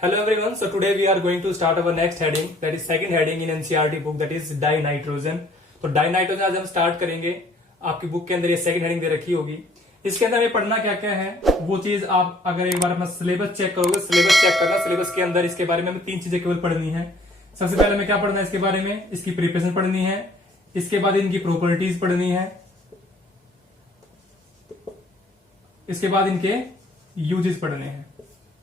Hello everyone. So today we are going to start our next heading, that is second heading in NCERT book, that is dinitrogen. तो dinitrogen आज हम start करेंगे. आपकी book के अंदर ये second heading दे रखी होगी. इसके अंदर हमें पढ़ना क्या क्या है वो चीज आप अगर एक बार अपना सिलेबस चेक करोगे, सिलेबस चेक करना. सिलेबस के अंदर इसके बारे में हमें तीन चीजें केवल पढ़नी है. सबसे पहले हमें क्या पढ़ना है इसके बारे में, इसकी प्रिपरेशन पढ़नी है. इसके बाद इनकी प्रॉपर्टीज पढ़नी है. इसके बाद इनके यूजेस पढ़ने हैं.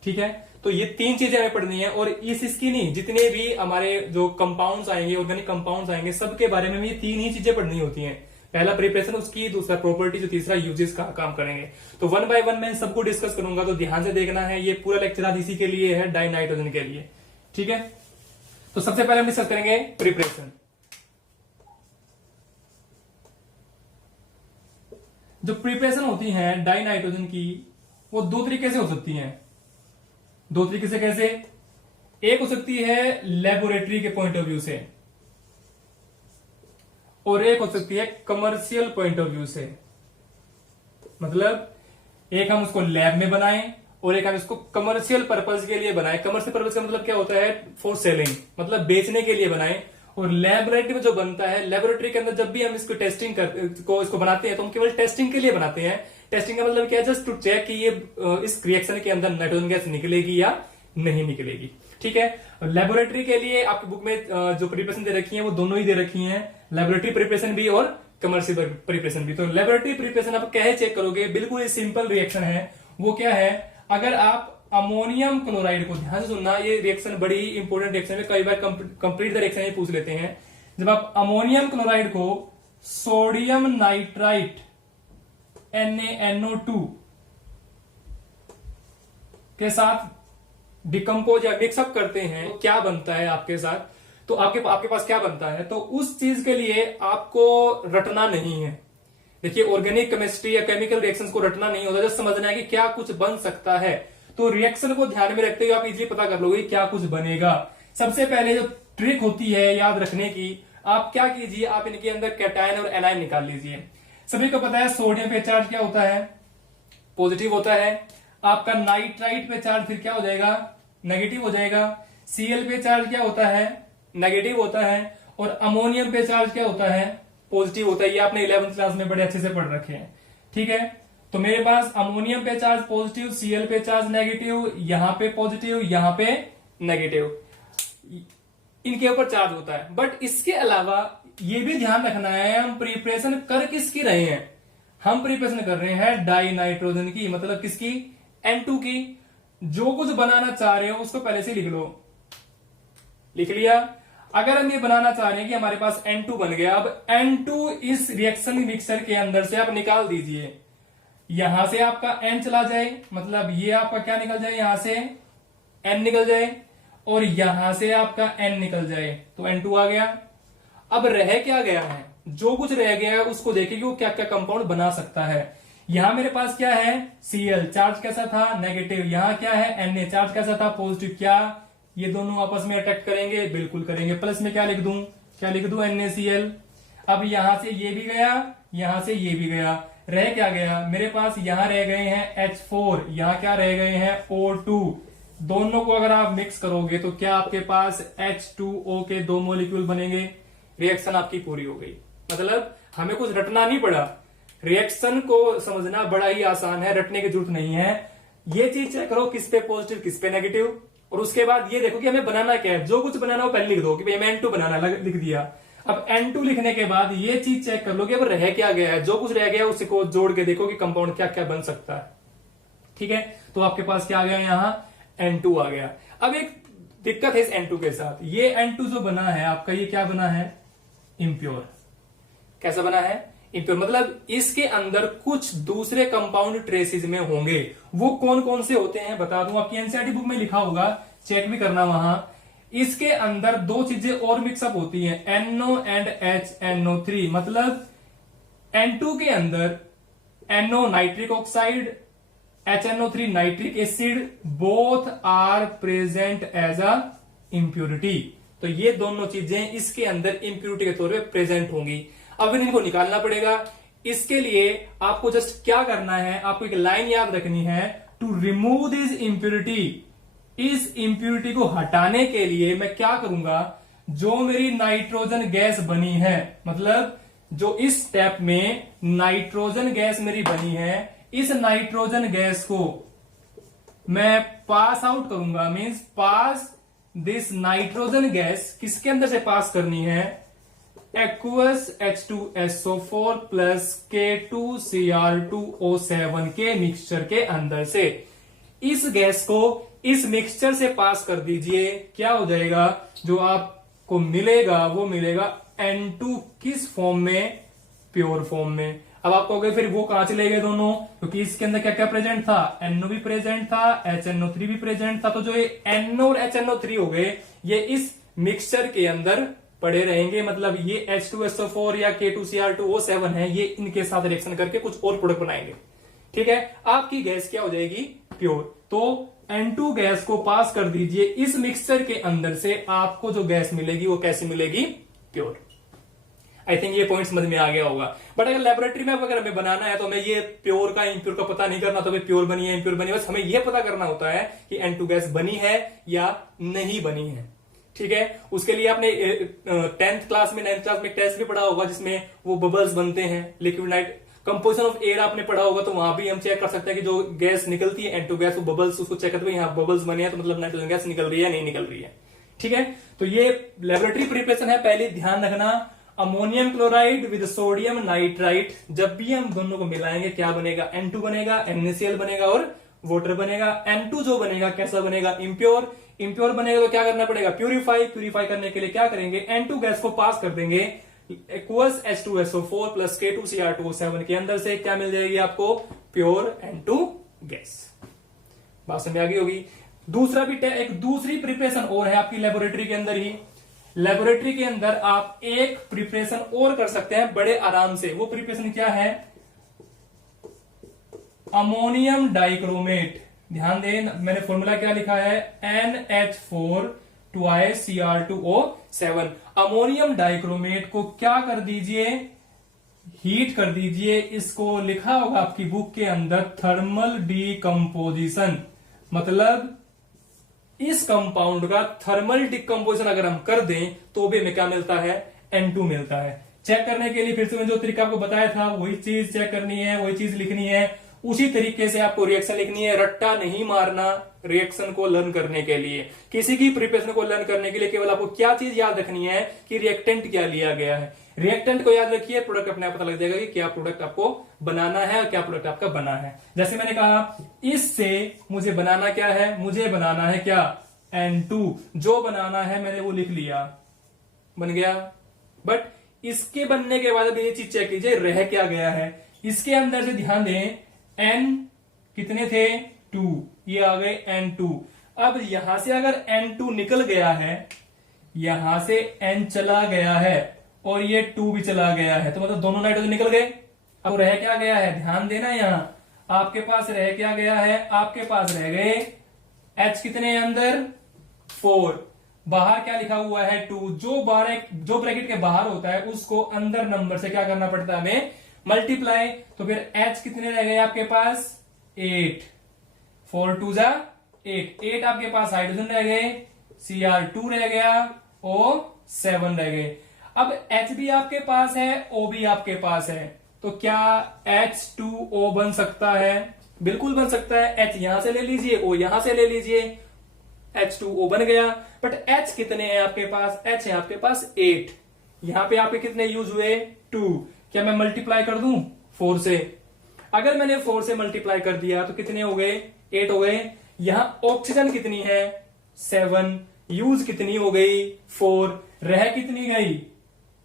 ठीक है, तो ये तीन चीजें हमें पढ़नी है. और इसकी नहीं, जितने भी हमारे जो कंपाउंड्स आएंगे, ऑर्गेनिक कंपाउंड्स आएंगे, सबके बारे में ये तीन ही चीजें पढ़नी होती हैं. पहला प्रिपरेशन उसकी, दूसरा प्रॉपर्टी, जो तीसरा यूजेस का काम करेंगे. तो वन बाय वन मैं सबको डिस्कस करूंगा, तो ध्यान से देखना है. ये पूरा लेक्चर आज इसी के लिए है, डाइनाइट्रोजन के लिए. ठीक है, तो सबसे पहले हम डिस्कस करेंगे प्रिपरेशन. जो प्रिपरेशन होती है डाइनाइट्रोजन की, वो दो तरीके से हो सकती हैं. दो तरीके से कैसे? एक हो सकती है लेबोरेटरी के पॉइंट ऑफ व्यू से, और एक हो सकती है कमर्शियल पॉइंट ऑफ व्यू से. मतलब एक हम उसको लैब में बनाएं और एक हम इसको कमर्शियल पर्पज के लिए बनाएं. कमर्शियल पर्पज का मतलब क्या होता है? फॉर सेलिंग, मतलब बेचने के लिए बनाएं. और लेबोरेटरी में जो बनता है, लेबोरेटरी के अंदर जब भी हम इसको टेस्टिंग इसको बनाते हैं, तो हम केवल टेस्टिंग के लिए बनाते हैं. टेस्टिंग का मतलब क्या है? जस्ट टू चेक कि ये इस रिएक्शन के अंदर नाइट्रोजन गैस निकलेगी या नहीं निकलेगी. ठीक है, लेबोरेटरी के लिए आपकी बुक में जो प्रिपरेशन दे रखी है वो दोनों ही दे रखी है, लेबोरेटरी प्रिपरेशन भी और कमर्शियल प्रिपरेशन भी. तो लेबोरेटरी प्रिपरेशन आप कैसे चेक करोगे? बिल्कुल ये सिंपल रिएक्शन है. वो क्या है? अगर आप अमोनियम क्लोराइड को, ध्यान से सुनना, ये रिएक्शन बड़ी इंपॉर्टेंट रिएक्शन है. कई बार कंप्लीट द रिएक्शन पूछ लेते हैं. जब आप अमोनियम क्लोराइड को सोडियम नाइट्राइट NaNO2 के साथ डिकम्पोज या मिक्सअप करते हैं, तो क्या बनता है आपके साथ? तो आपके पास क्या बनता है? तो उस चीज के लिए आपको रटना नहीं है. देखिए, ऑर्गेनिक केमिस्ट्री या केमिकल रिएक्शंस को रटना नहीं होता, जस्ट समझना है कि क्या कुछ बन सकता है. तो रिएक्शन को ध्यान में रखते हुए आप इजीली पता कर लोगे क्या कुछ बनेगा. सबसे पहले जो ट्रिक होती है याद रखने की, आप क्या कीजिए, आप इनके अंदर कैटायन और एनायन निकाल लीजिए. सभी को पता है सोडियम पे चार्ज क्या होता है? पॉजिटिव होता है. आपका नाइट्राइट पे चार्ज फिर क्या हो जाएगा? नेगेटिव हो जाएगा. Cl पे चार्ज क्या होता है? नेगेटिव होता है. और अमोनियम पे चार्ज क्या होता है? पॉजिटिव होता है. ये आपने 11th क्लास में बड़े अच्छे से पढ़ रखे हैं. ठीक है, तो मेरे पास अमोनियम पे चार्ज पॉजिटिव, Cl पे चार्ज नेगेटिव, यहां पे पॉजिटिव, यहां पे नेगेटिव, इनके ऊपर चार्ज होता है. बट इसके अलावा ये भी ध्यान रखना है, हम प्रिपरेशन कर किसकी रहे हैं? हम प्रिपरेशन कर रहे हैं डाइनाइट्रोजन की, मतलब किसकी? N2 की. जो कुछ बनाना चाह रहे हो उसको पहले से लिख लो. लिख लिया. अगर हम ये बनाना चाह रहे हैं कि हमारे पास N2 बन गया, अब N2 इस रिएक्शन मिक्सर के अंदर से आप निकाल दीजिए. यहां से आपका N चला जाए, मतलब ये आपका क्या निकल जाए? यहां से N निकल जाए, और यहां से आपका N निकल जाए, तो N2 आ गया. अब रह क्या गया है? जो कुछ रह गया है उसको देखिए कि वो क्या क्या कंपाउंड बना सकता है. यहां मेरे पास क्या है? Cl चार्ज कैसा था? नेगेटिव. यहां क्या है? Na चार्ज कैसा था? पॉजिटिव. क्या ये दोनों आपस में अटैक करेंगे? बिल्कुल करेंगे. प्लस में क्या लिख दूं? क्या लिख दूं? NaCl. अब यहां से ये भी गया, यहां से ये भी गया. रह क्या गया मेरे पास? यहां रह गए हैं H4, यहां क्या रह गए हैं? O2. दोनों को अगर आप मिक्स करोगे तो क्या आपके पास H2O के दो मॉलिक्यूल बनेंगे. रिएक्शन आपकी पूरी हो गई. मतलब हमें कुछ रटना नहीं पड़ा. रिएक्शन को समझना बड़ा ही आसान है, रटने की जरूरत नहीं है. ये चीज चेक करो किस पे पॉजिटिव किस पे नेगेटिव, और उसके बाद ये देखो कि हमें बनाना क्या है. जो कुछ बनाना हो पहले लिख दो कि भाई हमें N2 बनाना, लिख दिया. अब N2 लिखने के बाद ये चीज चेक कर लो कि अब रह क्या गया है. जो कुछ रह गया उसी को जोड़ के देखो कि कंपाउंड क्या क्या बन सकता है. ठीक है, तो आपके पास क्या आ गया? यहां N2 आ गया. अब एक दिक्कत है इस N2 के साथ. ये N2 जो बना है आपका, ये क्या बना है? इम्प्योर. कैसा बना है? इम्प्योर. मतलब इसके अंदर कुछ दूसरे कंपाउंड ट्रेसेस में होंगे. वो कौन कौन से होते हैं बता दूं, आपकी एनसीईआरटी बुक में लिखा होगा, चेक भी करना वहां. इसके अंदर दो चीजें और मिक्सअप होती हैं, NO एंड HNO3. मतलब N2 के अंदर NO nitric oxide, HNO3 nitric acid, both are present as a impurity. तो ये दोनों चीजें इसके अंदर इम्प्योरिटी के तौर पे प्रेजेंट होंगी. अब इनको निकालना पड़ेगा. इसके लिए आपको जस्ट क्या करना है? आपको एक लाइन याद रखनी है, टू रिमूव दिस इम्प्योरिटी इस इंप्यूरिटी को हटाने के लिए मैं क्या करूंगा, जो मेरी नाइट्रोजन गैस बनी है, मतलब जो इस स्टेप में नाइट्रोजन गैस मेरी बनी है, इस नाइट्रोजन गैस को मैं पास आउट करूंगा। Means pass this nitrogen gas किसके अंदर से पास करनी है, एक्वस H2SO4 प्लस K2Cr2O7 के मिक्सचर के अंदर से। इस गैस को इस मिक्सचर से पास कर दीजिए, क्या हो जाएगा, जो आपको मिलेगा वो मिलेगा N2 किस फॉर्म में, प्योर फॉर्म में। अब आप कहोगे फिर वो कहां चले गए दोनों, क्योंकि इसके अंदर क्या क्या प्रेजेंट था, NO भी प्रेजेंट था, HNO3 भी प्रेजेंट था। तो जो ये NO और HNO3 हो गए, ये इस मिक्सचर के अंदर पड़े रहेंगे। मतलब ये H2SO4 या K2Cr2O7 है, ये इनके साथ रिएक्शन करके कुछ और प्रोडक्ट बनाएंगे। ठीक है, आपकी गैस क्या हो जाएगी, प्योर। तो N2 गैस को पास कर दीजिए इस मिक्सचर के अंदर से, आपको जो गैस मिलेगी वो कैसी मिलेगी, प्योर। आई थिंक ये पॉइंट समझ में आ गया होगा। बट अगर लेबोरेटरी में अगर हमें बनाना है तो हमें ये प्योर का इंप्योर का पता नहीं करना, तो हमें प्योर बनी है इंप्योर बनी है, बस हमें यह पता करना होता है कि N2 गैस बनी है या नहीं बनी है। ठीक है, उसके लिए आपने 10th क्लास में 9th क्लास में टेस्ट भी पढ़ा होगा, जिसमें वो बबल्स बनते हैं, liquid night composition of air आपने पढ़ा होगा, तो वहां भी हम चेक कर सकते हैं कि जो गैस निकलती है N2 गैस, वो बबल्स, उसको चेक करते हैं यहाँ बबल्स बने हैं तो मतलब नाइट्रोजन गैस निकल रही है नहीं निकल रही है। ठीक है, तो ये लेबोरेटरी प्रिपरेशन है। पहले ध्यान रखना, ammonium chloride with sodium nitrite, जब भी हम दोनों को मिलाएंगे क्या बनेगा, N2 बनेगा, NaCl बनेगा और वाटर बनेगा। N2 जो बनेगा कैसा बनेगा, इम्प्योर। इम्प्योर बनेगा तो क्या करना पड़ेगा, प्यूरिफाई। प्यूरिफाई करने के लिए क्या करेंगे, N2 गैस को पास कर देंगे एक्वस H2SO4 प्लस K2Cr2O7 के अंदर से, क्या मिल जाएगी आपको, प्योर N2 गैस। बात समझ आ गई होगी। दूसरा भी एक दूसरी प्रिपरेशन और है आपकी लेबोरेटरी के अंदर ही। लेबोरेटरी के अंदर आप एक प्रिपरेशन और कर सकते हैं बड़े आराम से। वो प्रिपरेशन क्या है, अमोनियम डाइक्रोमेट। ध्यान दें, मैंने फॉर्मूला क्या लिखा है, NH4 2 Cr2O7। अमोनियम डाइक्रोमेट को क्या कर दीजिए, हीट कर दीजिए। इसको लिखा होगा आपकी बुक के अंदर थर्मल डीकंपोजिशन, मतलब इस कंपाउंड का थर्मल डिकम्पोजिशन अगर हम कर दें तो भी हमें क्या मिलता है, N2 मिलता है। चेक करने के लिए फिर से मैं जो तरीका आपको बताया था वही चीज चेक करनी है, वही चीज लिखनी है, उसी तरीके से आपको रिएक्शन लिखनी है। रट्टा नहीं मारना रिएक्शन को लर्न करने के लिए। किसी की प्रिपरेशन को लर्न करने के लिए केवल आपको क्या चीज याद रखनी है कि रिएक्टेंट क्या लिया गया है। रिएक्टेंट को याद रखिए, प्रोडक्ट अपने आप पता लग जाएगा कि क्या प्रोडक्ट आपको बनाना है और क्या प्रोडक्ट आपका बना है। जैसे मैंने कहा, इससे मुझे बनाना क्या है, मुझे बनाना है क्या, N2। जो बनाना है मैंने वो लिख लिया, बन गया। बट इसके बनने के बाद अब ये चीज चेक कीजिए रह क्या गया है। इसके अंदर से ध्यान दें, N कितने थे, 2, ये आ गए N2। अब यहां से अगर N2 निकल गया है, यहां से N चला गया है और ये 2 भी चला गया है, तो मतलब दोनों नाइट्रोजन निकल गए। अब रह क्या गया है, ध्यान देना, यहां आपके पास रह क्या गया है, आपके पास रह गए H कितने हैं अंदर, 4, बाहर क्या लिखा हुआ है, 2। जो ब्रैकेट के बाहर होता है उसको अंदर नंबर से क्या करना पड़ता है हमें, मल्टीप्लाई। तो फिर H कितने रह गए आपके पास, 8, 4 2 जा 8 आपके पास हाइड्रोजन रह गए, Cr2 रह गया, O7 रह गए। अब H भी आपके पास है, O भी आपके पास है, तो क्या H2O बन सकता है, बिल्कुल बन सकता है। H यहां से ले लीजिए, O यहां से ले लीजिए, H2O बन गया। बट H कितने हैं आपके पास, H है आपके पास 8, यहां पे आपके कितने यूज हुए, 2। क्या मैं मल्टीप्लाई कर दूं 4 से, अगर मैंने 4 से मल्टीप्लाई कर दिया तो कितने हो गए, 8 हो गए। यहां ऑक्सीजन कितनी है, 7, यूज कितनी हो गई, 4, रह कितनी गई,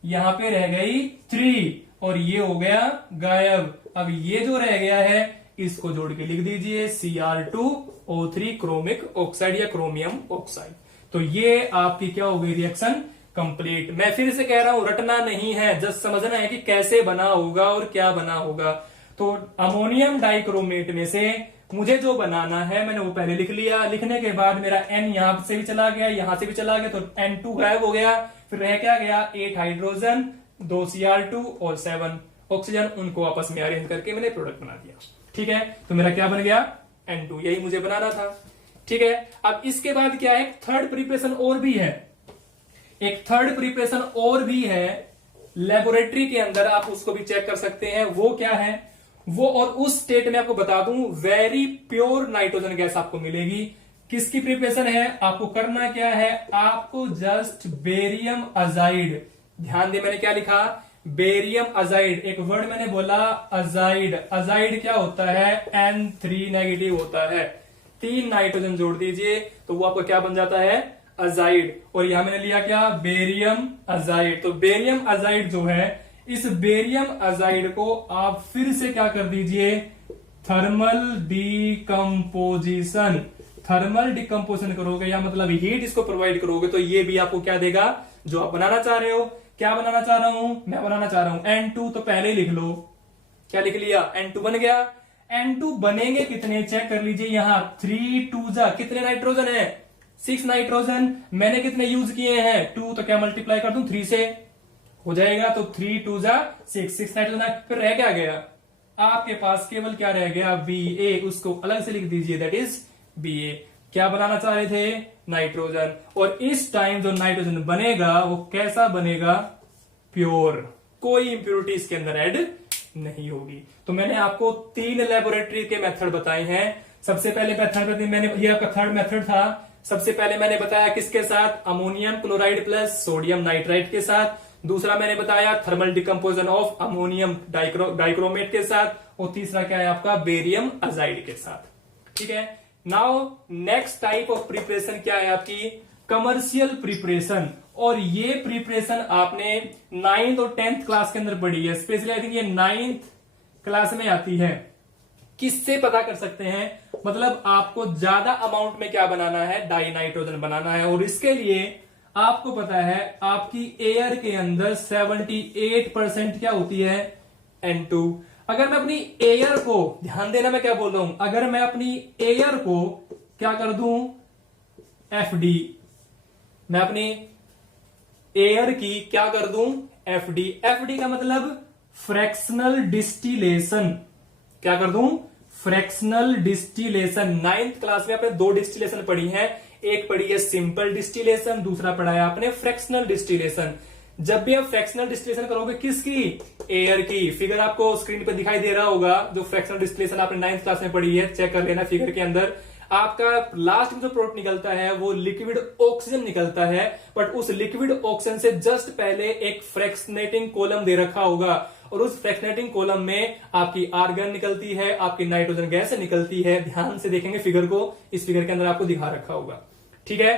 यहां पे रह गई 3 और ये हो गया गायब। अब ये जो रह गया है इसको जोड़ के लिख दीजिए Cr2O3 क्रोमिक ऑक्साइड या क्रोमियम ऑक्साइड। तो ये आपकी क्या हो गई, रिएक्शन कंप्लीट। मैं फिर से कह रहा हूं, रटना नहीं है, जस्ट समझना है कि कैसे बना होगा और क्या बना होगा। तो अमोनियम डाइक्रोमेट में से मुझे जो बनाना है मैंने वो पहले लिख लिया। लिखने के बाद मेरा N यहां से भी चला गया, यहां से भी चला गया, तो N2 गायब हो गया। फिर रह क्या गया, 8 हाइड्रोजन, 2 Cr2 और 7 ऑक्सीजन। उनको आपस में अरेंज करके मैंने प्रोडक्ट बना दिया। ठीक है, तो मेरा क्या बन गया, N2। यही मुझे बनाना था। ठीक है। अब इसके बाद क्या है, थर्ड प्रिपरेशन और भी है, एक थर्ड प्रिपरेशन और भी है लेबोरेटरी के अंदर, आप उसको भी चेक कर सकते हैं। वो क्या है, वो और उस स्टेट में आपको बता दूं, वेरी प्योर नाइट्रोजन गैस आपको मिलेगी। किसकी प्रिपरेशन है, आपको करना क्या है, आपको जस्ट बेरियम अजाइड, ध्यान दे मैंने क्या लिखा, बेरियम अजाइड, एक वर्ड मैंने बोला अजाइड। अजाइड क्या होता है, N3 नेगेटिव होता है, 3 नाइट्रोजन जोड़ दीजिए तो वो आपको क्या बन जाता है, अजाइड। और यहां मैंने लिया क्या, बेरियम अजाइड। तो बेरियम अजाइड जो है, इस बेरियम अजाइड को आप फिर से क्या कर दीजिए, थर्मल डिकम्पोजिशन, थर्मल डिकम्पोजिशन करोगे या मतलब हीट इसको प्रोवाइड करोगे तो ये भी आपको क्या देगा, जो आप बनाना चाह रहे हो। क्या बनाना चाह रहा हूं, मैं बनाना चाह रहा हूं N2, तो पहले लिख लो, क्या लिख लिया, N2 बन गया। N2 बनेंगे कितने, चेक कर लीजिए, यहां 3 2 जा कितने नाइट्रोजन है, 6 नाइट्रोजन। मैंने कितने यूज किए हैं, 2, तो क्या मल्टीप्लाई कर दूं 3 से, हो जाएगा। तो 3 2 जा 6 नाइट्रोजन। फिर रह क्या गया, आपके पास केवल क्या रह गया, Ba, उसको अलग से लिख दीजिए, दैट इज Ba। क्या बनाना चाह रहे थे, नाइट्रोजन। और इस टाइम जो नाइट्रोजन बनेगा वो कैसा बनेगा, प्योर, कोई इंप्योरिटी इसके अंदर ऐड नहीं होगी। तो मैंने आपको 3 लेबोरेटरी के मेथड बताए हैं। सबसे पहले मेथड मैंने, ये आपका थर्ड मेथड था। सबसे पहले मैंने बताया किसके साथ, ammonium chloride plus sodium nitrite के साथ। दूसरा मैंने बताया थर्मल डिकम्पोजन ऑफ अमोनियम डाइक्रोमेट के साथ। और तीसरा क्या है आपका, बेरियम अजाइड के साथ। ठीक है। Now next type of preparation क्या है आपकी, कमर्शियल प्रिपरेशन। और ये प्रिपरेशन आपने 9th और 10th क्लास के अंदर पढ़ी है, स्पेशली आई थिंक ये 9th क्लास में आती है। किससे पता कर सकते हैं, मतलब आपको ज्यादा अमाउंट में क्या बनाना है, डाई नाइट्रोजन बनाना है। और इसके लिए आपको पता है आपकी एयर के अंदर 78% क्या होती है, N2। अगर मैं अपनी एयर को, ध्यान देना मैं क्या बोल रहा हूं, अगर मैं अपनी एयर को क्या कर दूं, FD, मैं अपनी एयर की क्या कर दूं, FD। FD का मतलब फ्रैक्शनल डिस्टिलेशन, क्या कर दूं, फ्रैक्शनल डिस्टिलेशन। 9th क्लास में आपने 2 डिस्टिलेशन पढ़ी है, एक पढ़ी है सिंपल डिस्टिलेशन, दूसरा पढ़ा है आपने फ्रैक्शनल डिस्टिलेशन। जब भी आप फ्रैक्शनल डिस्टिलेशन करोगे, किसकी, एयर की, फिगर आपको स्क्रीन पर दिखाई दे रहा होगा, जो फ्रैक्शनल डिस्टिलेशन आपने 9th क्लास में पढ़ी है, चेक कर लेना फिगर के अंदर। आपका लास्ट में जो प्रोडक्ट निकलता है वो लिक्विड ऑक्सीजन निकलता है, बट उस लिक्विड ऑक्सीजन से जस्ट पहले एक फ्रैक्शनेटिंग कॉलम दे रखा होगा, और उस फ्रैक्शनेटिंग कॉलम में आपकी आर्गन निकलती है, आपकी नाइट्रोजन गैस निकलती है। ध्यान से देखेंगे फिगर को, इस फिगर के अंदर आपको दिखा रखा होगा, ठीक है।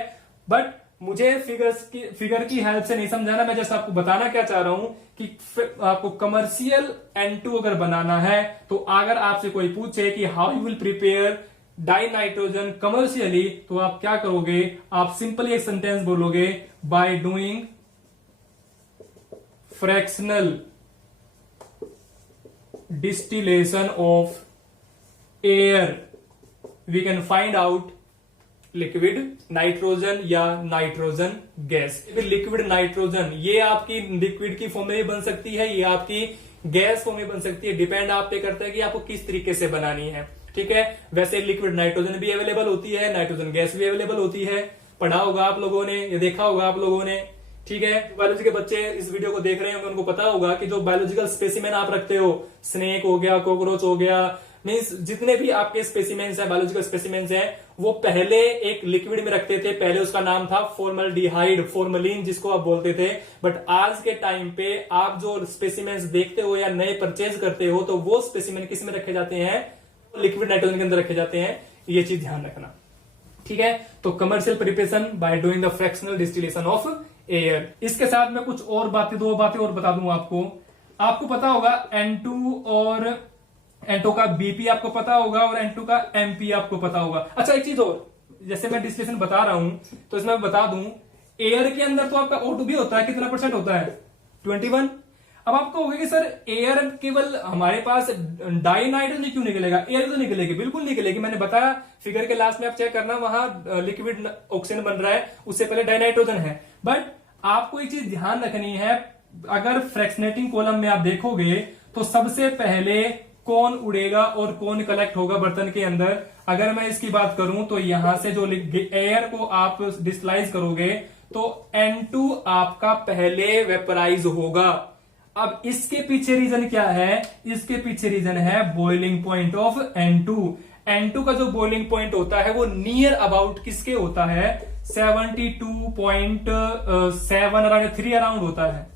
बट मुझे फिगर की हेल्प से नहीं समझाना, मैं जस्ट आपको बताना क्या चाह रहा हूं कि आपको कमर्शियल N2 अगर बनाना है, तो अगर आपसे कोई पूछे कि how you will prepare dinitrogen commercially, तो आप क्या करोगे, आप सिंपली एक सेंटेंस बोलोगे, by doing fractional distillation of air we can find out liquid nitrogen या नाइट्रोजन गैस। लिक्विड नाइट्रोजन ये आपकी लिक्विड की फॉर्म में भी बन सकती है, ये आपकी गैस फॉर्म में बन सकती है, डिपेंड आप पे करता है कि आपको किस तरीके से बनानी है, ठीक है। वैसे लिक्विड नाइट्रोजन भी अवेलेबल होती है, नाइट्रोजन गैस भी अवेलेबल होती है, पढ़ा होगा आप लोगों ने, ये देखा होगा आप लोगों ने, ठीक है। बायोलॉजी के बच्चे इस वीडियो को देख रहे होंगे, उनको पता होगा कि जो बायोलॉजिकल स्पेसिमेन आप रखते हो, स्नेक हो गया, कॉकरोच हो गया, मीन्स जितने भी आपके स्पेसिमेंस हैं, बायोलॉजिकल स्पेसिमेंस हैं, वो पहले एक लिक्विड में रखते थे। पहले उसका नाम था फॉर्मल्डिहाइड, फॉर्मलिन जिसको आप बोलते थे। बट आज के टाइम पे आप जो स्पेसिमेंस देखते हो या नए परचेज करते हो, तो वो स्पेसिमेन किस में रखे जाते हैं, लिक्विड नाइट्रोजन के अंदर रखे जाते हैं। ये चीज ध्यान रखना, ठीक है। तो commercial preparation by doing the fractional distillation of air. इसके साथ मैं कुछ और बातें, 2 बातें और बता दूं आपको। आपको पता होगा N2 और N2 का BP आपको पता होगा, और N2 का MP आपको पता होगा। अच्छा एक चीज और, जैसे मैं डिस्टिलेशन बता रहा हूं, तो इसमें मैं बता दूं, एयर के अंदर तो आपका O2 भी होता है, कितना % होता है, 21। अब आपको होगा कि सर एयर केवल हमारे पास डाई नाइट्रोजन क्यों निकलेगा, एयर तो निकलेगी, बिल्कुल निकलेगी। मैंने बताया फिगर के लास्ट में, आप चेक करना, वहां लिक्विड ऑक्सीजन बन रहा है, उससे पहले डाई नाइट्रोजन है। बट आपको एक चीज ध्यान रखनी है, अगर फ्रैक्शनेटिंग कॉलम में आप देखोगे तो सबसे पहले कौन उड़ेगा और कौन कलेक्ट होगा बर्तन के अंदर। अगर मैं इसकी बात करूं तो यहां से जो एयर को आप डिस्लाइज करोगे तो N2 आपका पहले वेपराइज होगा। अब इसके पीछे रीजन क्या है? इसके पीछे रीजन है boiling point of N2। N2 का जो बॉइलिंग पॉइंट होता है वो नियर अबाउट किसके होता है? 72.7 अराउंड 3 अराउंड होता है।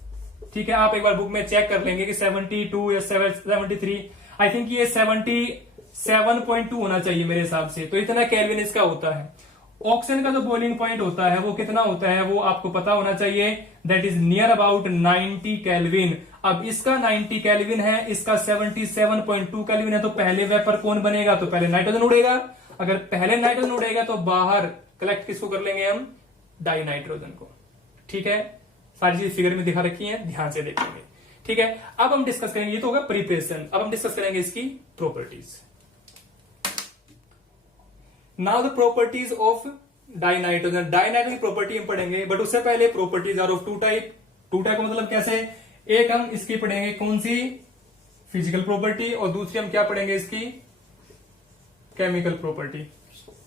ठीक है, आप एक बार बुक में चेक कर लेंगे कि 72 या 73, आई थिंक ये 77.2 होना चाहिए मेरे हिसाब से। तो इतना केल्विन इसका होता है। ऑक्सीजन का जो बॉइलिंग पॉइंट होता है वो कितना होता है वो आपको पता होना चाहिए, that is near about 90 kelvin. अब इसका 90 केल्विन है, इसका 77.2 केल्विन है, तो पहले वेपर कौन बनेगा? तो पहले नाइट्रोजन उड़ेगा। अगर पहले नाइट्रोजन उड़ेगा तो बाहर कलेक्ट किसको कर लेंगे हम? डाई नाइट्रोजन को। ठीक है, सारी चीज फिगर में दिखा रखी है, ध्यान से देखेंगे। ठीक है, अब हम डिस्कस करेंगे, ये तो होगा प्रिपरेशन। अब हम डिस्कस करेंगे इसकी properties. Now the properties of dinitrogen. Dinitrogen की प्रॉपर्टी हम पढ़ेंगे, बट उससे पहले properties are of two type. Two type का मतलब कैसे? एक हम इसकी पढ़ेंगे कौन सी? फिजिकल प्रॉपर्टी, और दूसरी हम क्या पढ़ेंगे इसकी? Chemical property.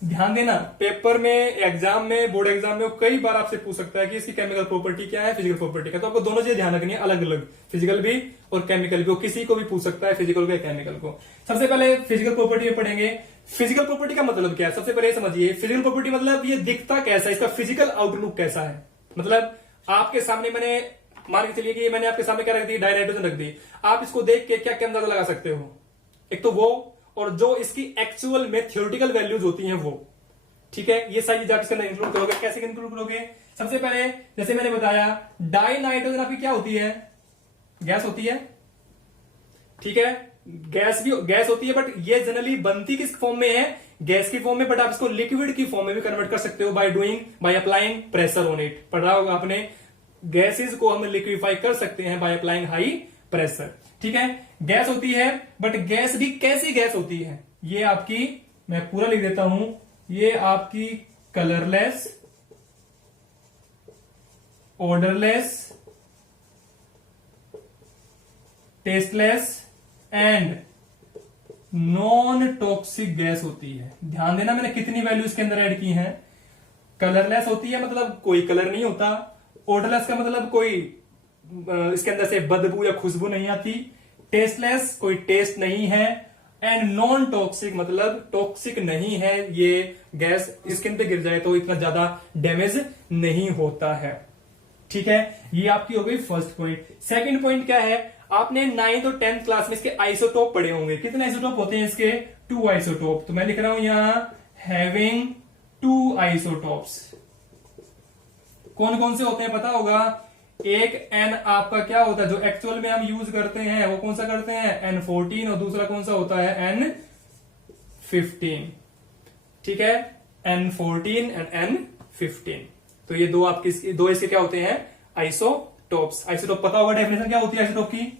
ध्यान देना, पेपर में, एग्जाम में, बोर्ड एग्जाम में कई बार आपसे पूछ सकता है कि इसकी केमिकल प्रॉपर्टी क्या है, फिजिकल प्रॉपर्टी क्या। तो आपको दोनों चीजें ध्यान रखनी है, अलग अलग, फिजिकल भी और केमिकल भी। किसी को भी पूछ सकता है, फिजिकल को या केमिकल को। सबसे पहले फिजिकल प्रॉपर्टी में पढ़ेंगे। फिजिकल प्रॉपर्टी का मतलब क्या है? सबसे पहले समझिए, फिजिकल प्रॉपर्टी मतलब ये दिखता कैसा है, इसका फिजिकल आउटलुक कैसा है। मतलब आपके सामने मैंने, मान के चलिए कि मैंने आपके सामने क्या रख दी? डाइनाइट्रोजन रख दी। आप इसको देख के क्या अंदाजा लगा सकते हो? एक तो वो, और जो इसकी एक्चुअल में थ्योरेटिकल वैल्यूज होती हैं वो। ठीक है, ये सारी चीजें आप इसके अंदर इंक्लूड करोगे। कैसे इंक्लूड करोगे? सबसे पहले जैसे मैंने बताया, डाई नाइट्रोजन आपकी क्या होती है? गैस होती है। ठीक है, गैस भी गैस होती है, बट ये जनरली बनती किस फॉर्म में है? गैस की फॉर्म में, बट आप इसको लिक्विड की फॉर्म में भी कन्वर्ट कर सकते हो by applying pressure on it. पढ़ा होगा आपने, गैसेज को हम लिक्विफाई कर सकते हैं बाय अप्लाइंग हाई प्रेशर। ठीक है, गैस होती है, बट गैस भी कैसी गैस होती है? ये आपकी, मैं पूरा लिख देता हूं, ये आपकी colourless, odourless, tasteless and non toxic gas होती है। ध्यान देना, मैंने कितनी वैल्यू इसके अंदर ऐड की हैं। कलरलेस होती है, मतलब कोई कलर नहीं होता। ऑर्डरलेस का मतलब कोई इसके अंदर से बदबू या खुशबू नहीं आती। टेस्टलेस, कोई टेस्ट नहीं है। एंड नॉन टॉक्सिक मतलब टॉक्सिक नहीं है, ये गैस स्किन पे गिर जाए तो इतना ज्यादा डैमेज नहीं होता है। ठीक है, ये आपकी हो गई फर्स्ट पॉइंट। सेकंड पॉइंट क्या है? आपने 9th और 10th क्लास में इसके आइसोटोप पढ़े होंगे। कितने आइसोटोप होते हैं इसके? 2 आइसोटोप। तो मैं लिख रहा हूं यहां हैविंग 2 आइसोटोप्स। कौन कौन से होते हैं पता होगा? एक N आपका क्या होता है, जो एक्चुअल में हम यूज करते हैं वो कौन सा करते हैं? N14। और दूसरा कौन सा होता है? N15। ठीक है, N14 एंड N15। तो ये दो आपके, दो इसके क्या होते हैं? आइसोटोप्स। आइसोटोप पता होगा डेफिनेशन क्या होती है आइसोटोप की?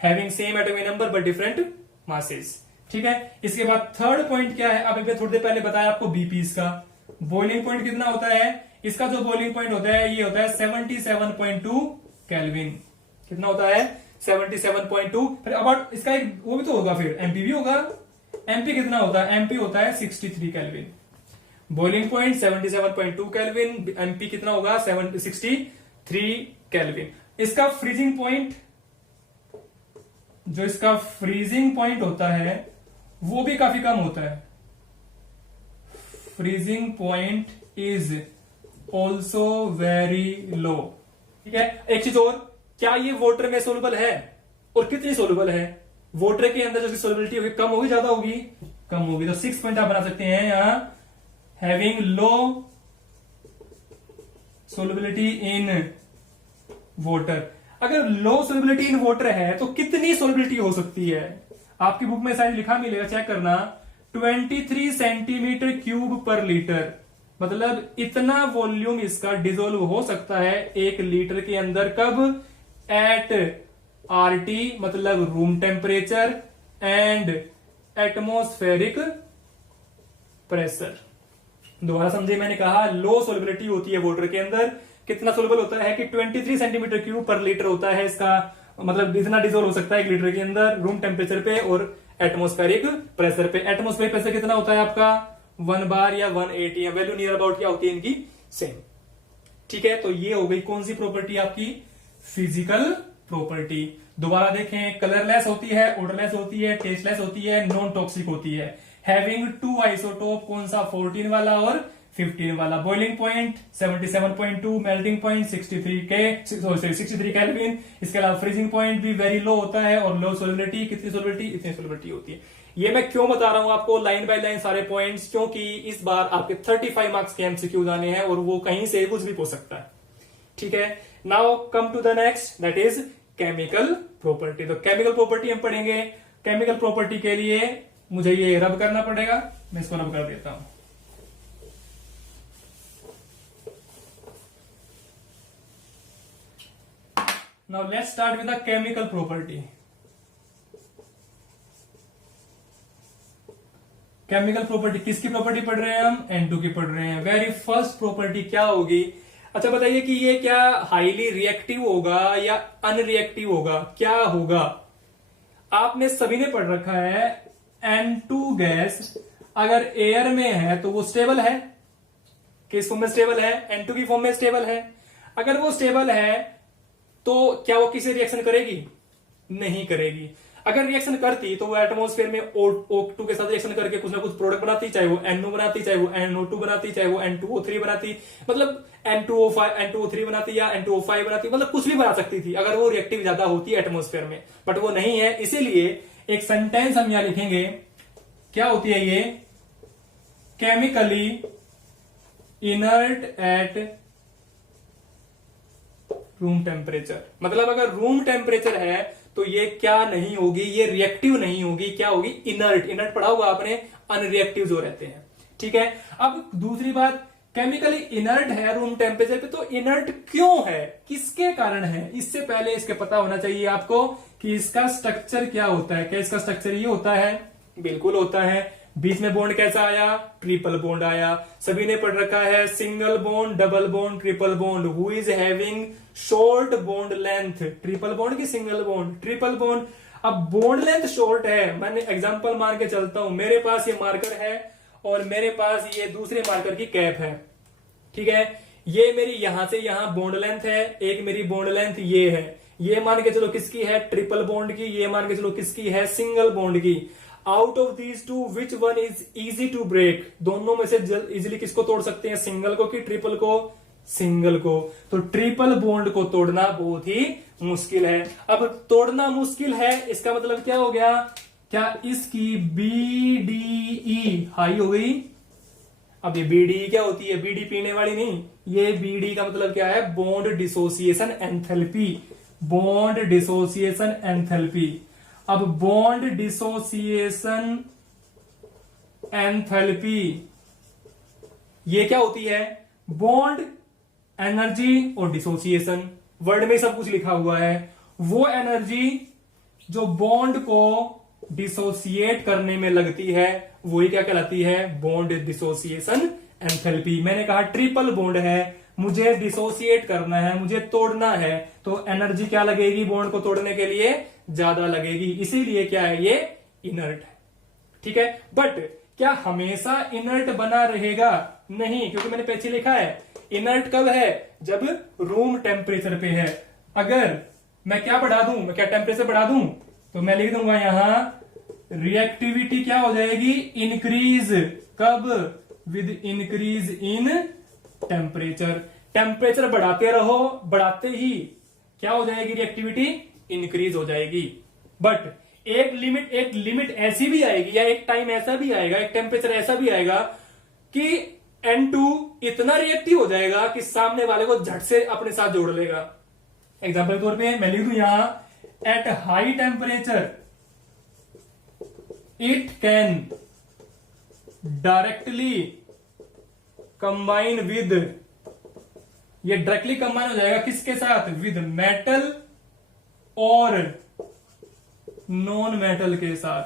Having same atomic number but different masses. ठीक है, इसके बाद थर्ड पॉइंट क्या है? अब मैं थोड़ी देर पहले बताया आपको बीपीस का बॉइलिंग पॉइंट कितना होता है। इसका जो बॉइलिंग पॉइंट होता है ये होता है 77.2 केल्विन। कितना होता है? 77.2। फिर अबाउट इसका एक वो भी तो होगा, फिर एमपी भी होगा। एमपी कितना होता है? एमपी होता है 63 kelvin. Boiling point 77.2 kelvin, MP कितना होगा? 63 केल्विन। इसका फ्रीजिंग पॉइंट, जो इसका फ्रीजिंग पॉइंट होता है वो भी काफी कम होता है। Freezing point is also very low. ठीक है, एक चीज और, क्या ये वाटर में सोलुबल है और कितनी सोलुबल है? वाटर के अंदर जो सोलबिलिटी होगी कम होगी ज्यादा होगी? कम होगी। तो 6 पॉइंट आप बना सकते हैं यहां, having low solubility in water. अगर लो सोलबिलिटी इन वाटर है तो कितनी सोलबिलिटी हो सकती है? आपकी बुक में शायद लिखा मिलेगा, चेक करना, 23 सेंटीमीटर क्यूब पर लीटर। मतलब इतना वॉल्यूम इसका डिजोल्व हो सकता है 1 लीटर के अंदर। कब? एट RT मतलब room temperature and atmospheric pressure. दोबारा समझे, मैंने कहा लो सोलबिलिटी होती है वाटर के अंदर। कितना सोलबल होता है कि 23 सेंटीमीटर क्यूब पर लीटर होता है इसका, मतलब इतना डिजोल्व हो सकता है 1 लीटर के अंदर रूम टेम्परेचर पे और एटमोस्फेरिक प्रेशर पे। एटमोस्फेरिक प्रेशर कितना होता है आपका 1 बार या 1 atm, वैल्यू नियर अबाउट क्या होती है इनकी सेम। ठीक है, तो ये हो गई कौन सी प्रॉपर्टी आपकी फिजिकल प्रॉपर्टी। दोबारा देखें, कलरलेस होती है, ओडरलेस होती है, टेस्टलेस होती है, नॉन टॉक्सिक होती है। हैविंग 2 आइसोटोप, कौन सा 14 वाला और 15 वाला। Boiling point 77.2, melting point 63 kelvin. इसके अलावा फ्रीजिंग पॉइंट भी वेरी लो होता है और लो सोलिबिलिटी, कितनी सोलिबिलिटी, इतनी सोलिबिलिटी होती है। ये मैं क्यों बता रहा हूं आपको लाइन बाय लाइन सारे पॉइंट्स, क्योंकि इस बार आपके 35 मार्क्स के एमसीक्यूज आने हैं और वो कहीं से कुछ भी पूछ सकता है। ठीक है, now come to the next, that is chemical property. तो केमिकल प्रॉपर्टी हम पढ़ेंगे। केमिकल प्रॉपर्टी के लिए मुझे ये रब करना पड़ेगा, मैं इसको रब कर देता हूं। Now let's start with the chemical property. Chemical property किसकी प्रॉपर्टी पढ़ रहे हैं हम, N2 की पढ़ रहे हैं। वेरी फर्स्ट प्रॉपर्टी क्या होगी, अच्छा बताइए कि ये क्या हाईली रिएक्टिव होगा या अनरिएक्टिव होगा, क्या होगा। आपने सभी ने पढ़ रखा है N2 गैस अगर एयर में है तो वो स्टेबल है, किस फॉर्म में स्टेबल है, N2 की फॉर्म में स्टेबल है। अगर वो स्टेबल है तो क्या वो किसी रिएक्शन करेगी, नहीं करेगी। अगर रिएक्शन करती तो वो एटमॉस्फेयर में O2 के साथ रिएक्शन करके कुछ ना कुछ प्रोडक्ट बनाती, चाहे वो NO बनाती, चाहे वो NO2 बनाती, चाहे वो N2O3 बनाती, मतलब N2O5 N2O3 बनाती या N2O5 बनाती, मतलब कुछ भी बना सकती थी अगर वो रिएक्टिव ज्यादा होती एटमॉस्फेयर में, बट वो नहीं है। इसीलिए एक सेंटेंस हम यहां लिखेंगे, क्या होती है ये, chemically inert at room temperature. मतलब अगर रूम टेम्परेचर है तो ये क्या नहीं होगी, ये रिएक्टिव नहीं होगी, क्या होगी, इनर्ट। इनर्ट पढ़ा होगा आपने, अनरिएक्टिव जो रहते हैं। ठीक है, अब दूसरी बात, केमिकली इनर्ट है रूम टेम्परेचर पे, तो इनर्ट क्यों है, किसके कारण है, इससे पहले इसके पता होना चाहिए आपको कि इसका स्ट्रक्चर क्या होता है। क्या इसका स्ट्रक्चर ये होता है, बिल्कुल होता है। बीच में बॉन्ड कैसा आया, ट्रिपल बॉन्ड आया। सभी ने पढ़ रखा है single bond, double bond, triple bond. Who is having short bond length, triple bond की सिंगल बॉन्ड, ट्रिपल बॉन्ड। अब बॉन्ड लेंथ शॉर्ट है, मैंने एग्जांपल मान के चलता हूं, मेरे पास ये मार्कर है और मेरे पास ये दूसरे मार्कर की कैप है। ठीक है, ये मेरी यहां से यहां बॉन्ड लेंथ है, एक मेरी बॉन्ड लेंथ ये है। ये मान के चलो किसकी है, ट्रिपल बॉन्ड की। ये मान के चलो किसकी है, सिंगल बॉन्ड की। Out of these two which one is easy to break, दोनों में से इजिली किसको तोड़ सकते हैं, सिंगल को कि ट्रिपल को, सिंगल को। तो ट्रिपल बॉन्ड को तोड़ना बहुत ही मुश्किल है। अब तोड़ना मुश्किल है इसका मतलब क्या हो गया, क्या इसकी BDE हाई हो गई। अब ये BDE क्या होती है, BD पीने वाली नहीं, ये BD का मतलब क्या है, bond dissociation enthalpy, bond dissociation enthalpy. अब बॉन्ड डिसोसिएशन एंथैल्पी ये क्या होती है, बॉन्ड एनर्जी और डिसोसिएशन, वर्ड में सब कुछ लिखा हुआ है। वो एनर्जी जो बॉन्ड को डिसोसिएट करने में लगती है वही क्या कहलाती है, बॉन्ड डिसोसिएशन एंथैल्पी। मैंने कहा ट्रिपल बॉन्ड है, मुझे डिसोसिएट करना है, मुझे तोड़ना है, तो एनर्जी क्या लगेगी बॉन्ड को तोड़ने के लिए, ज्यादा लगेगी। इसीलिए क्या है, ये इनर्ट है। ठीक है, बट क्या हमेशा इनर्ट बना रहेगा, नहीं, क्योंकि मैंने पीछे लिखा है इनर्ट कब है, जब रूम टेम्परेचर पे है। अगर मैं क्या बढ़ा दूं, मैं क्या टेम्परेचर बढ़ा दूं, तो मैं लिख दूंगा यहां रिएक्टिविटी क्या हो जाएगी, इंक्रीज। कब, with increase in temperature. Temperature बढ़ाते रहो, बढ़ाते ही क्या हो जाएगी, रिएक्टिविटी इंक्रीज हो जाएगी। बट एक लिमिट ऐसी भी आएगी, या एक टाइम ऐसा भी आएगा, एक टेम्परेचर ऐसा भी आएगा कि N2 इतना रिएक्टिव हो जाएगा कि सामने वाले को झट से अपने साथ जोड़ लेगा। एग्जाम्पल के तौर पे मैं लिख दूं यहां, at high temperature it can directly combine with, ये डायरेक्टली कंबाइन हो जाएगा किसके साथ, विद मेटल और नॉन मेटल के साथ।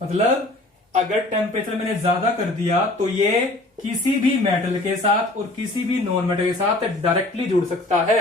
मतलब अगर टेम्परेचर मैंने ज्यादा कर दिया तो ये किसी भी मेटल के साथ और किसी भी नॉन मेटल के साथ डायरेक्टली जुड़ सकता है।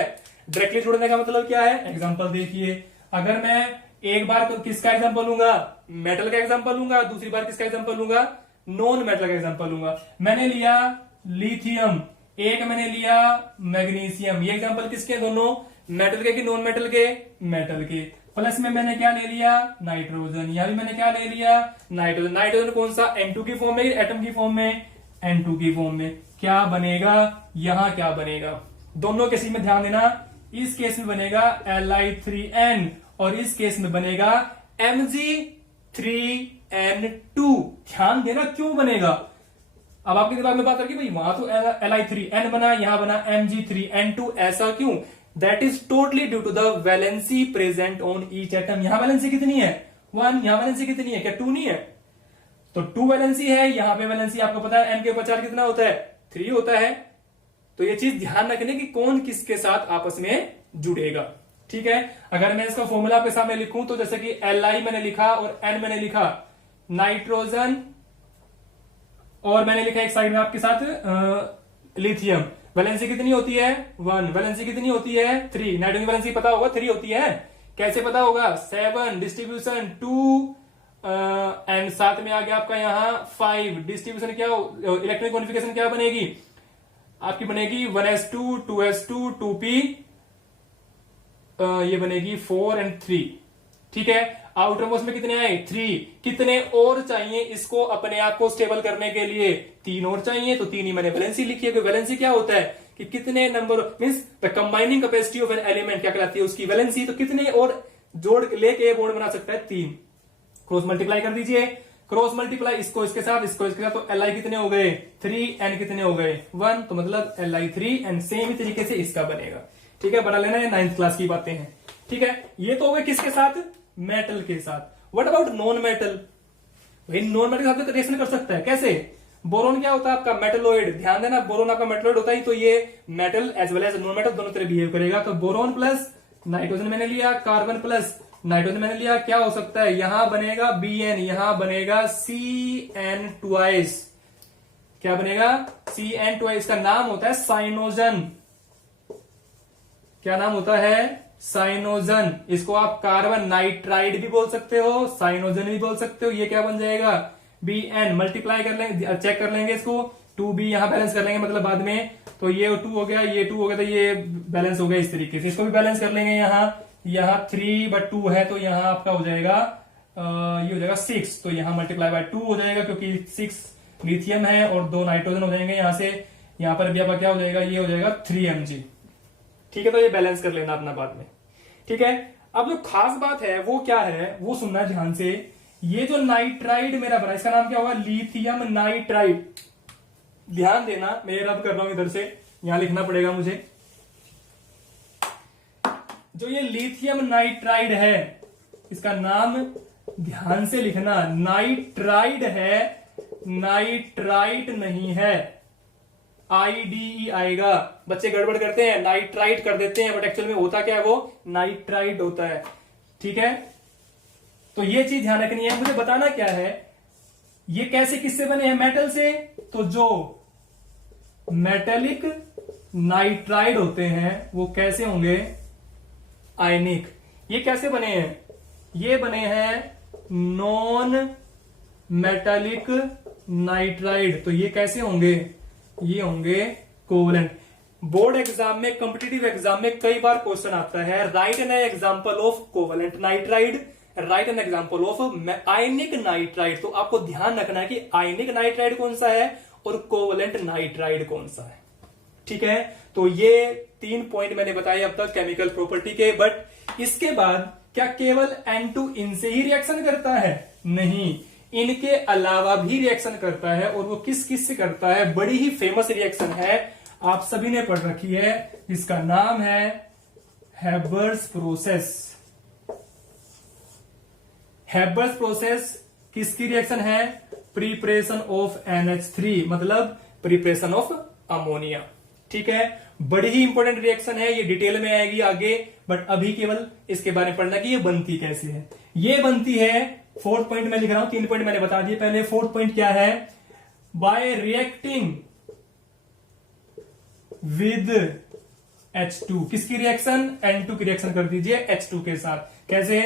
डायरेक्टली जुड़ने का मतलब क्या है, एग्जांपल देखिए, अगर मैं एक बार किसका एग्जांपल लूंगा, मेटल का एग्जांपल लूंगा, दूसरी बार किसका एग्जांपल लूंगा, नॉन मेटल का एग्जांपल लूंगा। मैंने लिया लिथियम, एक मैंने लिया मैग्नीशियम। ये एग्जांपल किसके, दोनों मेटल के कि नॉन मेटल के, मेटल के। प्लस में मैंने क्या ले लिया, नाइट्रोजन। यहां भी मैंने क्या ले लिया, नाइट्रोजन। नाइट्रोजन कौन सा, N2 की फॉर्म में, एटम की फॉर्म में, N2 की फॉर्म में। क्या बनेगा, यहां क्या बनेगा, दोनों केस में ध्यान देना। इस केस में बनेगा Li3n और इस केस में बनेगा Mg3n2। ध्यान देना क्यों बनेगा। अब आपके दिमाग में बात रखिए भाई, वहां तो Li3n बना, यहां बना Mg3n2, ऐसा क्यों। That is totally due to the valency present on each atom. यहां वैलेंसी कितनी है, 1, यहां वैलेंसी कितनी है, क्या 2 नहीं है, तो 2 वैलेंसी है। यहां पे वैलेंसी आपको पता है n के ऊपर 4 कितना होता है, 3 होता है। तो ये चीज ध्यान रखने की कौन किसके साथ आपस में जुड़ेगा, ठीक है। अगर मैं इसका फॉर्मूला आपके सामने लिखूं तो जैसे कि Li मैंने लिखा और N मैंने लिखा, नाइट्रोजन और मैंने लिखा एक साइड में आपके साथ लिथियम। वैलेंसी कितनी होती है, 1। वैलेंसी कितनी होती है, 3। नाइट्रोजन वैलेंसी पता होगा 3 होती है। कैसे पता होगा, 7 डिस्ट्रीब्यूशन 2 एंड साथ में आ गया आपका यहां 5 डिस्ट्रीब्यूशन। क्या इलेक्ट्रॉनिक कॉन्फिगरेशन क्या बनेगी आपकी, बनेगी 1s2 2s2 2p, ये बनेगी 4 एंड 3, ठीक है। आउटर मोस्ट में कितने आए, 3। कितने और चाहिए इसको अपने आप को स्टेबल करने के लिए, 3 और चाहिए। तो 3 ही मैंने वैलेंसी लिखी है। वैलेंसी क्या होता है कि कितने number means the combining capacity of an element क्या कहलाती है, उसकी वैलेंसी। तो कितने और जोड़ लेके बॉन्ड बना सकता है, 3। क्रॉस मल्टीप्लाई कर दीजिए, क्रॉस मल्टीप्लाई इसको इसके साथ, इसको इसके साथ, तो Li कितने हो गए, 3, N कितने हो गए, 1। तो मतलब Li3n सेम ही तरीके से इसका बनेगा, ठीक है। बना लेना, ये 9th क्लास की बातें हैं, ठीक है। ये तो हो गए किसके साथ, मेटल के साथ। व्हाट अबाउट नॉन मेटल, भाई नॉन मेटल के साथ रिएक्शन कर सकता है, कैसे। बोरोन क्या होता है आपका, मेटलोइड। ध्यान देना, बोरोन आपका मेटलोइड होता है, तो ये metal as well as non metal दोनों तरह बिहेव करेगा। तो बोरोन प्लस नाइट्रोजन मैंने लिया, कार्बन प्लस नाइट्रोजन मैंने लिया, क्या हो सकता है, यहां बनेगा Bn, यहां बनेगा Cn ट्वाइस। क्या बनेगा, Cn ट्वाइस। का नाम होता है साइनोजन। क्या नाम होता है, साइनोजन। इसको आप कार्बन नाइट्राइड भी बोल सकते हो, साइनोजन भी बोल सकते हो। ये क्या बन जाएगा, Bn। मल्टीप्लाई कर लेंगे, चेक कर लेंगे इसको, 2b यहां बैलेंस कर लेंगे, मतलब बाद में। तो ये 2 हो गया, ये 2 हो गया, तो ये बैलेंस हो गया इस तरीके से। इसको भी बैलेंस कर लेंगे, यहाँ 3 बट 2 है, तो यहाँ आपका हो जाएगा ये हो जाएगा 6। तो यहाँ मल्टीप्लाई बाय 2 हो जाएगा, क्योंकि 6 लिथियम है और 2 नाइट्रोजन हो जाएंगे यहाँ से। यहाँ पर भी आपका क्या हो जाएगा, ये हो जाएगा 3 Mg, ठीक है। तो ये बैलेंस कर लेना अपना बाद में, ठीक है। अब जो खास बात है वो क्या है, वो सुनना ध्यान से। ये जो नाइट्राइड मेरा बना, इसका नाम क्या होगा, लिथियम नाइट्राइड। ध्यान देना, मैं रब कर रहा हूं इधर से, यहां लिखना पड़ेगा मुझे। जो ये लिथियम नाइट्राइड है, इसका नाम ध्यान से लिखना, नाइट्राइड है, नाइट्राइट नहीं है। IDE आएगा। बच्चे गड़बड़ करते हैं, नाइट्राइट कर देते हैं, बट एक्चुअल में होता क्या है, वो नाइट्राइड होता है, ठीक है। तो ये चीज ध्यान रखनी है। मुझे बताना क्या है, ये कैसे किससे बने हैं, मेटल से। तो जो मेटेलिक नाइट्राइड होते हैं वो कैसे होंगे, आयनिक। ये कैसे बने हैं, ये बने हैं नॉन मेटालिक नाइट्राइड। तो ये कैसे होंगे, ये होंगे कोवलेंट। बोर्ड एग्जाम में, कॉम्पिटिटिव एग्जाम में कई बार क्वेश्चन आता है, right an example of covalent nitride, right an example of ionic nitride. तो आपको ध्यान रखना है कि आयनिक नाइट्राइड कौन सा है और कोवलेंट नाइट्राइड कौन सा है, ठीक है। तो ये 3 पॉइंट मैंने बताए अब तक केमिकल प्रॉपर्टी के। बट इसके बाद क्या केवल N2 इनसे ही रिएक्शन करता है, नहीं, इनके अलावा भी रिएक्शन करता है। और वो किस किस से करता है, बड़ी ही फेमस रिएक्शन है, आप सभी ने पढ़ रखी है, जिसका नाम है हैबर्स प्रोसेस। हैबर्स प्रोसेस किसकी रिएक्शन है, प्रिपरेशन ऑफ NH3, मतलब प्रिपरेशन ऑफ अमोनिया, ठीक है। बड़ी ही इंपॉर्टेंट रिएक्शन है, ये डिटेल में आएगी आगे, बट अभी केवल इसके बारे में पढ़ना कि ये बनती कैसे है। ये बनती है, 4th पॉइंट में लिख रहा हूं, 3 पॉइंट मैंने बता दिए पहले। 4th पॉइंट क्या है, बाय रिएक्टिंग विद H2। किसकी रिएक्शन, N2 की रिएक्शन कर दीजिए H2 के साथ। कैसे,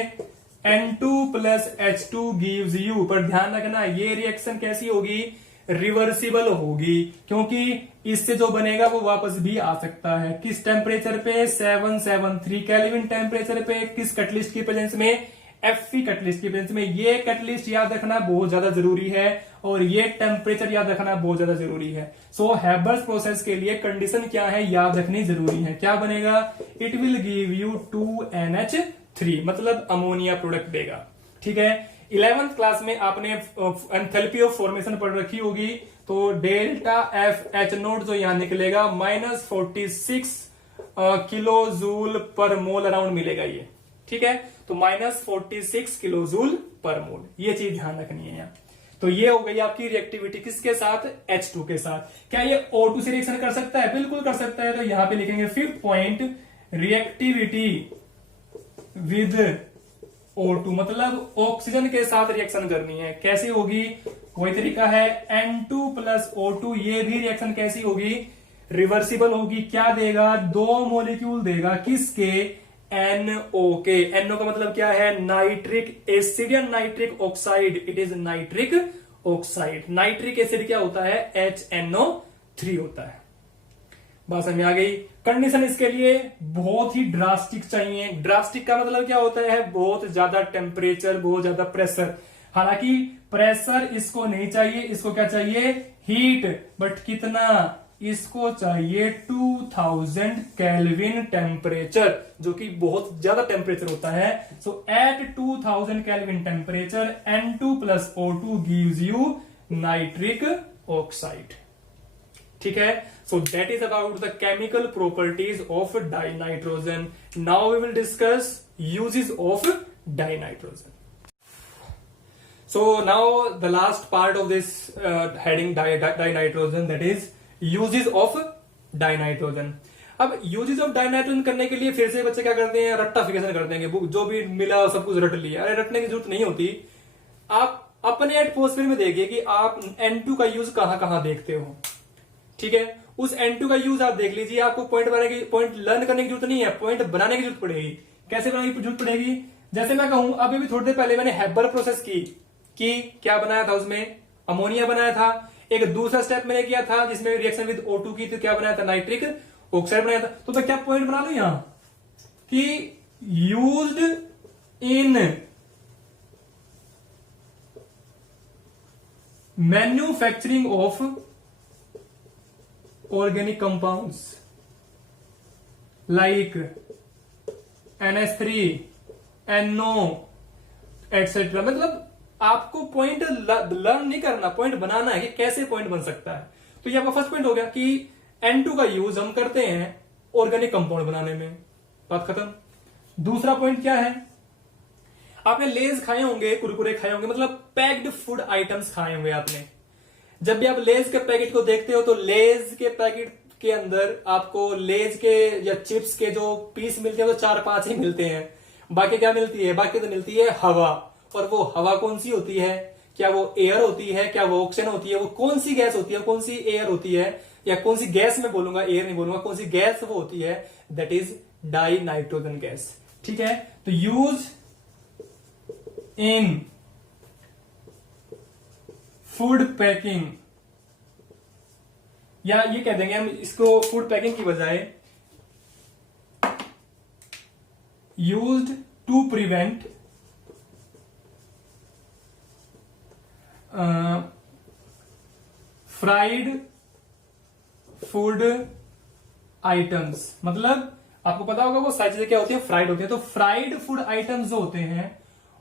N2 plus H2 gives you, पर ध्यान रखना ये रिएक्शन कैसी होगी, रिवर्सिबल होगी, क्योंकि इससे जो बनेगा वो वापस भी आ सकता है। किस टेम्परेचर पे, 773 केल्विन टेम्परेचर पे, किस कैटलिस्ट की प्रेजेंस में, Fe कैटलिस्ट की प्रेजेंस में। ये कैटलिस्ट याद रखना बहुत ज्यादा जरूरी है और ये टेम्परेचर याद रखना बहुत ज्यादा जरूरी है। सो हैबर्स प्रोसेस के लिए कंडीशन क्या है याद रखनी जरूरी है। क्या बनेगा, it will give you 2NH3, मतलब अमोनिया प्रोडक्ट देगा। ठीक है, 11th क्लास में आपने एंथैल्पी ऑफ फॉर्मेशन पढ़ रखी होगी, तो डेल्टा FH0 जो यहां निकलेगा -46 किलो जूल पर मोल अराउंड मिलेगा ये। ठीक है, तो -46 किलो जूल पर मोल, ये चीज ध्यान रखनी है यहाँ। तो ये हो गई आपकी रिएक्टिविटी किसके साथ, H2 के साथ। क्या ये O2 से रिएक्शन कर सकता है, बिल्कुल कर सकता है। तो यहां पे लिखेंगे 5th point, reactivity with O2, मतलब ऑक्सीजन के साथ रिएक्शन करनी है। कैसी होगी, कोई तरीका है, N2 प्लस O2, ये भी रिएक्शन कैसी होगी, रिवर्सिबल होगी। क्या देगा, 2 मोलिक्यूल देगा, किसके, NO के। NO का मतलब क्या है, नाइट्रिक एसिड या nitric oxide, it is nitric oxide. Nitric acid क्या होता है, HNO3 होता है। बात समझ में आ गई। कंडीशन इसके लिए बहुत ही ड्रास्टिक चाहिए। ड्रास्टिक का मतलब क्या होता है, बहुत ज्यादा टेम्परेचर, बहुत ज्यादा प्रेशर। हालांकि प्रेशर इसको नहीं चाहिए, इसको क्या चाहिए, हीट, बट कितना, इसको चाहिए 2000 केल्विन टेम्परेचर, जो कि बहुत ज्यादा टेम्परेचर होता है। So at 2000 kelvin temperature N2 plus O2 gives you nitric oxide. ठीक है, so that is about the chemical properties of dinitrogen. Now we will discuss uses of dinitrogen. So now the last part of this heading dinitrogen, that is uses of dinitrogen। अब uses of dinitrogen करने के लिए फिर से बच्चे क्या करते हैं, रट्टाफिकेशन करते हैं कि जो भी मिला सब कुछ रट लिया। अरे रटने की जरूरत नहीं होती। आप अपने एटमॉस्फेयर में देखिए कि आप N2 का यूज कहां कहां देखते हो। ठीक है, उस N2 का यूज आप देख लीजिए। आपको पॉइंट लर्न करने की जरूरत नहीं है, पॉइंट बनाने की जरूरत पड़ेगी। कैसे बनाने की जरूरत पड़ेगी, जैसे मैं कहूं अभी भी थोड़ी देर पहले मैंने हैबर प्रोसेस की क्या बनाया था, उसमें अमोनिया बनाया था। एक दूसरा स्टेप मैंने किया था जिसमें रिएक्शन विद O2 की, तो क्या बनाया था, नाइट्रिक ऑक्साइड बनाया था। तो मैं क्या पॉइंट बना लू यहां कि used in manufacturing of organic compounds like NH3, NO etcetera. मतलब आपको पॉइंट लर्न नहीं करना, पॉइंट बनाना है कि कैसे पॉइंट बन सकता है। तो ये आपका फर्स्ट पॉइंट हो गया कि N2 का यूज हम करते हैं ऑर्गेनिक कंपाउंड बनाने में, बात खत्म। दूसरा पॉइंट क्या है, आपने लेज खाए होंगे, कुरकुरे खाए होंगे, मतलब पैक्ड फूड आइटम्स खाए होंगे आपने। जब भी आप लेज के पैकेट को देखते हो तो लेज के पैकेट के अंदर आपको लेज के या चिप्स के जो पीस मिलते हैं वो 4-5 ही मिलते हैं। बाकी क्या मिलती है, बाकी तो मिलती है हवा। और वो हवा कौन सी होती है, क्या वो एयर होती है, क्या वो ऑक्सीजन होती है, वो कौन सी गैस होती है, कौन सी एयर होती है, या कौन सी गैस में बोलूंगा, एयर नहीं बोलूंगा, कौन सी गैस वो होती है, that is die nitrogen gas. ठीक है, तो यूज इन फूड पैकिंग, या ये कह देंगे हम इसको फूड पैकिंग की बजाय used to prevent fried food items. मतलब आपको पता होगा वो सारी चीजें क्या होती है, फ्राइड होती है। तो फ्राइड फूड आइटम्स जो होते हैं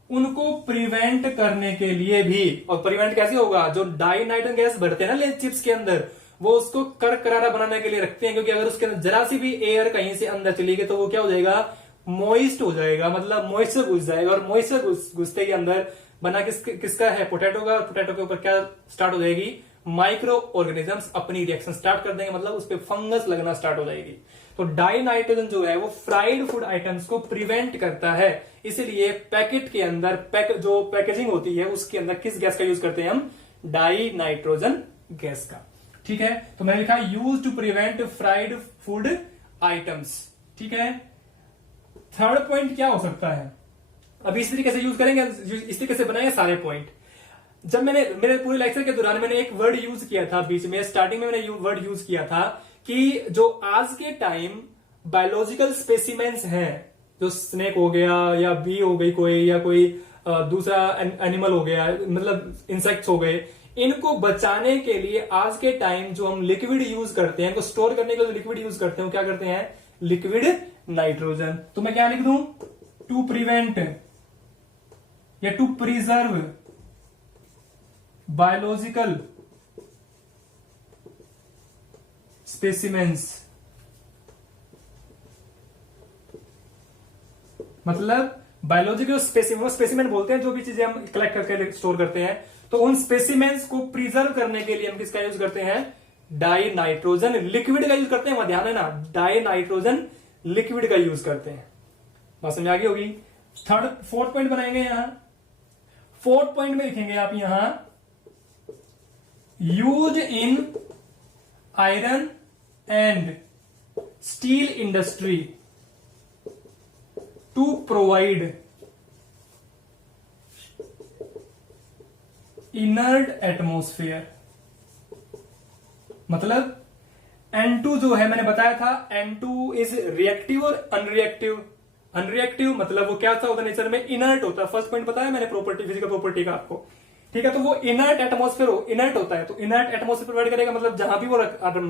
उनको प्रिवेंट करने के लिए भी, और प्रिवेंट कैसे होगा, जो डाई नाइट्रोजन गैस भरते हैं ना लेज चिप्स के अंदर, वो उसको करकरारा बनाने के लिए रखते हैं। क्योंकि अगर उसके अंदर जरा सी भी एयर कहीं से अंदर चली गई तो वो क्या हो जाएगा, मॉइस्ट हो जाएगा, मतलब मॉइस्चर घुस जाएगा। और मॉइस्चर घुसते के अंदर बना किसका है, पोटैटो का। और पोटैटो के ऊपर क्या स्टार्ट हो जाएगी, माइक्रो ऑर्गेनिजम्स अपनी रिएक्शन स्टार्ट कर देंगे, मतलब उस पर फंगस लगना स्टार्ट हो जाएगी। तो डाई नाइट्रोजन जो है वो फ्राइड फूड आइटम्स को प्रिवेंट करता है। इसलिए पैकेट के अंदर जो पैकेजिंग होती है उसके अंदर किस गैस का यूज करते हैं हम, डाई नाइट्रोजन गैस का। ठीक है, तो मैंने लिखा use to prevent fried food items. ठीक है, थर्ड पॉइंट क्या हो सकता है, अभी इस तरीके से यूज करेंगे, इस तरीके से बनाएंगे सारे पॉइंट। जब मैंने मेरे पूरे लेक्चर के दौरान मैंने एक वर्ड यूज किया था, बीच में स्टार्टिंग में मैंने वर्ड यूज किया था कि जो आज के टाइम बायोलॉजिकल स्पेसिमेंस हैं, जो स्नेक हो गया या बी हो गई कोई, या कोई दूसरा एनिमल हो गया, मतलब इंसेक्ट्स हो गए, इनको बचाने के लिए आज के टाइम जो हम लिक्विड यूज करते हैं, इनको स्टोर करने के लिए लिक्विड यूज करते हैं, क्या करते हैं? Liquid nitrogen. तो मैं क्या लिख दूं? टू प्रिवेंट या टू प्रिजर्व बायोलॉजिकल स्पेसिमेंस, मतलब बायोलॉजिकल स्पेसिमेन बोलते हैं जो भी चीजें हम कलेक्ट करके स्टोर करते हैं। तो उन स्पेसिमेंस को प्रिजर्व करने के लिए हम किसका यूज करते हैं? डाई नाइट्रोजन लिक्विड का यूज करते हैं। ध्यान है ना, डाई नाइट्रोजन लिक्विड का यूज करते हैं। बात समझ आ गई होगी। फोर्थ पॉइंट बनाएंगे यहां। फोर्थ पॉइंट में लिखेंगे आप यहां, use in iron and steel industry to provide inert atmosphere. मतलब N2 जो है, मैंने बताया था N2 इज रिएक्टिव और अनरिएक्टिव। अनरिएक्टिव मतलब वो क्या होता है नेचर में? इनर्ट होता है। फर्स्ट पॉइंट बताया मैंने प्रॉपर्टी, फिजिकल प्रॉपर्टी का आपको, ठीक है। तो वो इनर्ट एटमोस्फेयर इनर्ट होता है, तो इनर्ट एटमोस्फेयर प्रोवाइड करेगा, मतलब जहां भी वो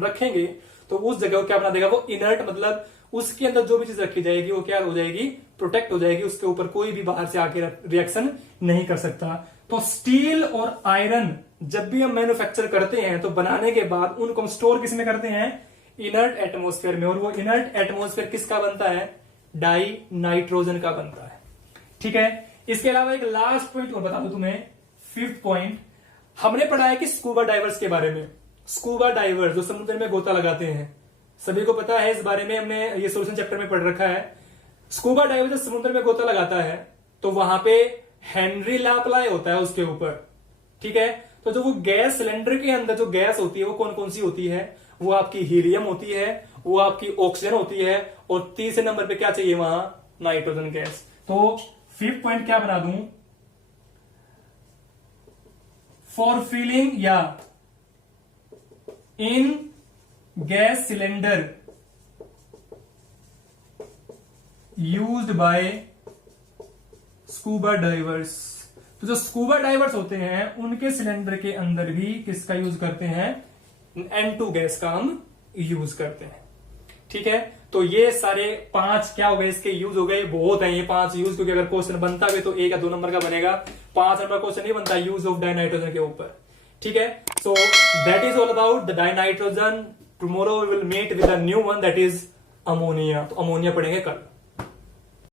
रखेंगे तो उस जगह को क्या बना देगा? वो इनर्ट, मतलब उसके अंदर जो भी चीज रखी जाएगी वो क्या हो जाएगी? प्रोटेक्ट हो जाएगी, उसके ऊपर कोई भी बाहर से आके रिएक्शन नहीं कर सकता। तो स्टील और आयरन जब भी हम मैन्युफैक्चर करते हैं तो बनाने के बाद उनको हम स्टोर किस में करते हैं? इनर्ट एटमोस्फेयर में। और वो इनर्ट एटमोस्फेयर किसका बनता है? डाई नाइट्रोजन का बनता है, ठीक है। इसके अलावा एक लास्ट पॉइंट और बता दूं तुम्हें, फिफ्थ पॉइंट। हमने पढ़ा है कि स्कूबा डाइवर्स के बारे में। स्कूबा डाइवर्स जो समुद्र में गोता लगाते हैं, सभी को पता है इस बारे में, हमने ये सोल्यूशन चैप्टर में पढ़ रखा है। स्कूबा डाइवर जब समुद्र में गोता लगाता है तो वहां पे हेनरी लैंप अप्लाई होता है उसके ऊपर, ठीक है। तो जो वो गैस सिलेंडर के अंदर जो गैस होती है वो कौन कौन सी होती है? वो आपकी हीलियम होती है, वो आपकी ऑक्सीजन होती है, और तीसरे नंबर पे क्या चाहिए वहां? Nitrogen gas. तो फिफ्थ पॉइंट क्या बना दूं? फॉर फिलिंग या इन gas cylinder used by scuba divers. तो जो स्कूबा डाइवर्स होते हैं उनके सिलेंडर के अंदर भी किसका यूज करते हैं? N2 गैस का हम यूज करते हैं, ठीक है। तो ये सारे 5 क्या हो गए? इसके यूज हो गए। बहुत है ये 5 यूज, क्योंकि अगर क्वेश्चन बनता भी तो 1 या 2 नंबर का बनेगा, 5 नंबर क्वेश्चन नहीं बनता यूज ऑफ डाइनाइट्रोजन के ऊपर, ठीक है। So that is all about the dinitrogen. Tomorrow we will meet with a new one, that is ammonia. तो अमोनिया पढ़ेंगे कल।